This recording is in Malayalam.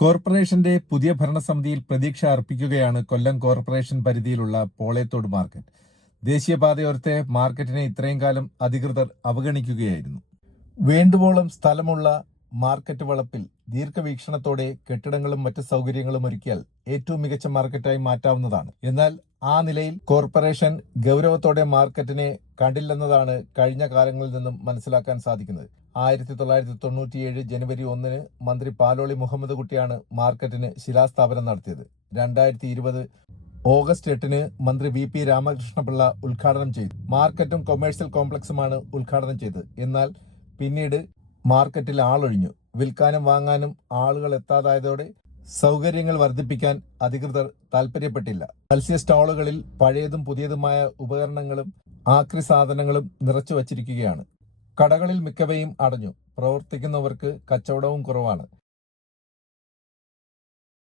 കോർപ്പറേഷന്റെ പുതിയ ഭരണസമിതിയിൽ പ്രതീക്ഷ അർപ്പിക്കുകയാണ് കൊല്ലം കോർപ്പറേഷൻ പരിധിയിലുള്ള പോളയത്തോട് മാർക്കറ്റ്. ദേശീയപാതയോരത്തെ മാർക്കറ്റിനെ ഇത്രയും കാലം അധികൃതർ അവഗണിക്കുകയായിരുന്നു. വേണ്ടുവോളം സ്ഥലമുള്ള മാർക്കറ്റ് വളപ്പിൽ ദീർഘവീക്ഷണത്തോടെ കെട്ടിടങ്ങളും മറ്റ് സൗകര്യങ്ങളും ഒരുക്കിയാൽ ഏറ്റവും മികച്ച മാർക്കറ്റായി മാറ്റാവുന്നതാണ്. എന്നാൽ ആ നിലയിൽ കോർപ്പറേഷൻ ഗൗരവത്തോടെ മാർക്കറ്റിനെ കണ്ടില്ലെന്നതാണ് കഴിഞ്ഞ കാലങ്ങളിൽ നിന്നും മനസ്സിലാക്കാൻ സാധിക്കുന്നത്. 1997 ജനുവരി 1 മന്ത്രി പാലോളി മുഹമ്മദ് കുട്ടിയാണ് മാർക്കറ്റിന് ശിലാസ്ഥാപനം നടത്തിയത്. 2020 ഓഗസ്റ്റ് 8 മന്ത്രി VP രാമകൃഷ്ണപിള്ള ഉദ്ഘാടനം ചെയ്തു. മാർക്കറ്റും കൊമേഴ്സ്യൽ കോംപ്ലക്സുമാണ് ഉദ്ഘാടനം ചെയ്തത്. എന്നാൽ പിന്നീട് മാർക്കറ്റിൽ ആളൊഴിഞ്ഞു. വിൽക്കാനും വാങ്ങാനും ആളുകൾ എത്താതായതോടെ സൗകര്യങ്ങൾ വർദ്ധിപ്പിക്കാൻ അധികൃതർ താൽപര്യപ്പെട്ടില്ല. മത്സ്യ സ്റ്റാളുകളിൽ പഴയതും പുതിയതുമായ ഉപകരണങ്ങളും ആക്രി സാധനങ്ങളും നിറച്ചു വച്ചിരിക്കുകയാണ്. കടകളിൽ മിക്കവയും അടഞ്ഞു. പ്രവർത്തിക്കുന്നവർക്ക് കച്ചവടവും കുറവാണ്.